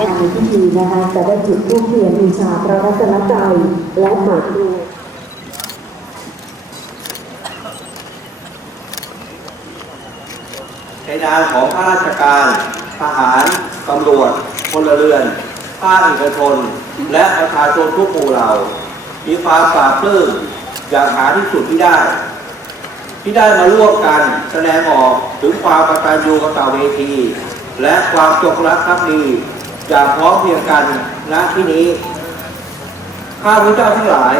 ในพิธีนะคะจะได้จุดทูปเทียนบูชาพระรัตนตรัยและหมากรูในนามของข้าราชการ ทหาร ตำรวจพลเรือนภาคเอกชน และประชาชนทุกหมู่เหล่า มีความปราบปลื้มอย่างหาที่สุดที่ได้ ที่ได้มาร่วมกันแสดงออกถึงความกตัญญูกตเวที และความจงรักภักดี อย่างพร้อมเพรียงกันณที่นี้ข้าพเจ้าทั้งหลาย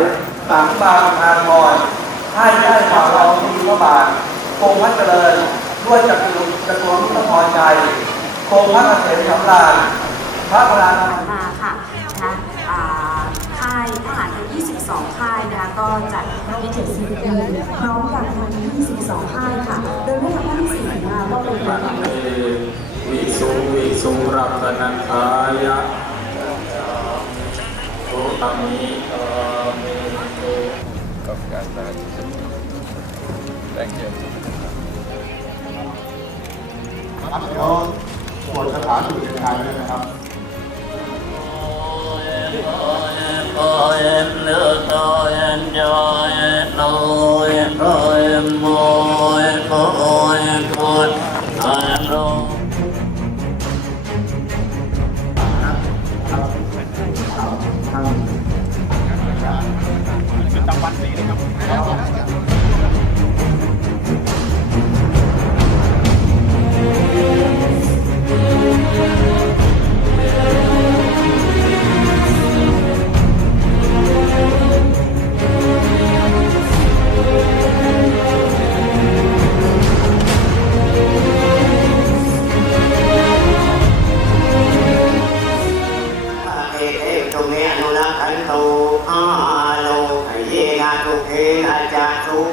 ต่างบางทางบอยให้ได้ฝ่าเรามีพระบาททรงพระเจริญด้วยจักรุจักรวมิตรพรใจทรงพระเกษมสำราญพระพลานามัยมาค่ะนะค่ายทหารทั้ง 22 ค่ายนะคะก็จัดพิธีสิบปีพร้อมกันทั้ง 22 ค่ายค่ะ โดยเมื่อวันที่สี่มาก็เป็นวันวิสุวิ สุรัตนันทายะโอตามิอามิโต of God that. Thank you. ครับเดี๋ยวสวดคาถาสุดเด็ดขาดเลยนะครับ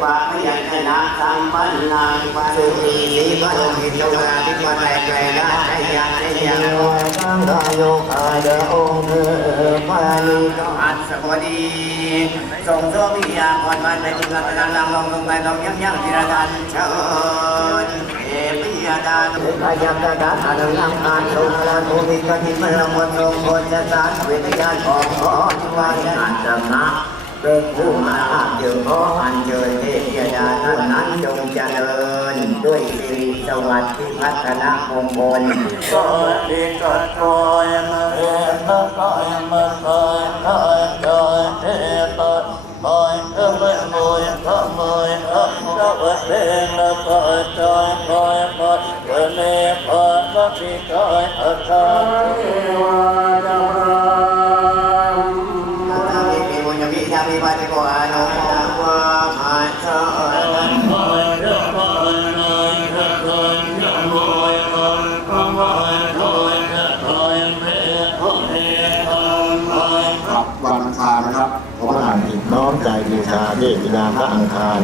ปะพยัญชนะสัมปันนังปัสสีพระโลหิตโยราธิปไตยแปลราชยาเนยังโลสังฆโยคาเดองเอพานิกอัสสวดีทรงโสมิยาก่อนมันเป็นกันังลังลงลงไปลงยังยังจิรดันเชิญเอปิยดานุขยักดาอนุยังอานสุขลาภูมิกติมลมนทรงโพธิสัตว์วิญญาณของขอทิวายนันตนะ เป็นผู้มาอาบยืนขออัญเชิญเทพยดาท่านนั้นจงเจริญ ด้วยสิริสวัสดิ์ที่พัฒนามงคลก็ดีก็ตอยมาเรียนมาคอยมาคอยคอยคอยเทปะคอยเออไม่มวยขโมวยเออก็ว่าเดินมาคอยคอยคอยคอยเออเนปะก็ที่คอยอาคานา วันอังคารนะครับขอผ่านอีกน้อมใจบูชาเทพิดาพระอังคาร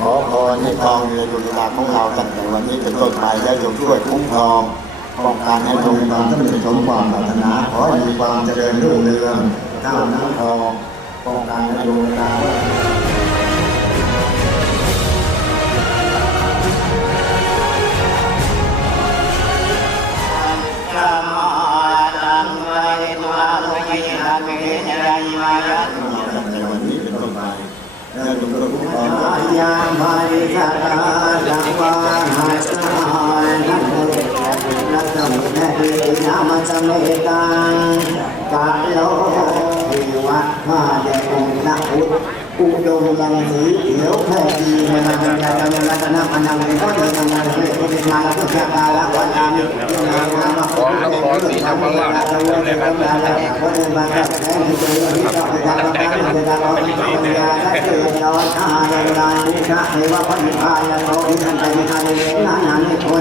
ขอพรให้ทองเรือดุจตาของเราตั้งแต่วันนี้เป็นต้นไปได้จงช่วยคุ้มครองป้องกันให้จงมีความสำเร็จสมความปรารถนาขอให้มีความเจริญรุ่งเรืองก้าวหน้าทองป้องกันให้ดวงตา ตั้งแต่วันนี้เป็นต้นไปและจงช่วยคุ้มครองอาญามาริสาราจังวาหาสานันโมนัสมุทเทนามัสเมตังกาโลวิวัฒมาเดองนักอุ อุดมยังสีเขียวแผ่ดีมานันยาจันรัตนาอนังเก็ยังนังเก็เป็นมาแล้วก็แค่กาละวันอามิของนครศรีธรรมราชเลยครับตั้งใจกันเป็นปีเลย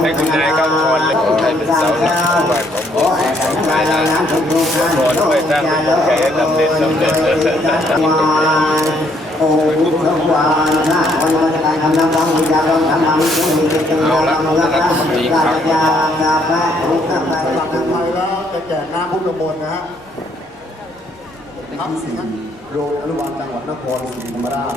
ให้คุณนายเข้าคอนเลยขอให้เป็นเสาหลักของบ้านของหมู่ของนายนะขอด้วยตั้งเป็นแก่ลำเด็ดลำเด็ด โอ้พุทวานนะวันวันการทำน้ำร้องวิญญาณร้องทำน้ำมุ่งมีเป็นจังหวะเราละราชยาดาแพทย์ทั้งหลายหลังจากไปแล้วจะแจกน้ำพุทธมนต์นะฮะครับสี่โรงอนุบาลจังหวัดนครศรีธรรมราช